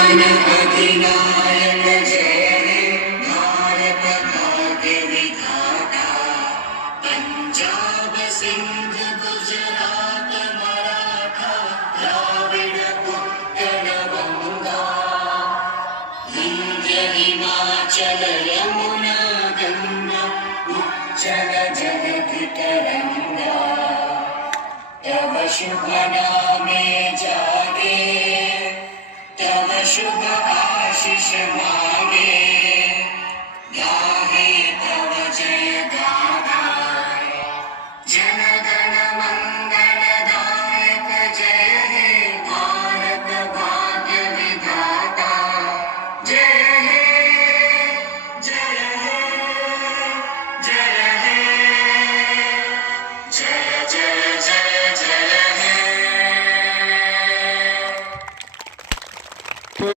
अधिनायक जय हे भारत भाग्य विधाता। पंजाब सिंध गुजरात मराठा द्राविड उत्कल गंगा। विंध्य हिमाचल यमुना गंगा उच्चल जलधि तरंगा। तव शुभ नामे जागे तव शुभ आशीष मांगे। गाहे तव जय गान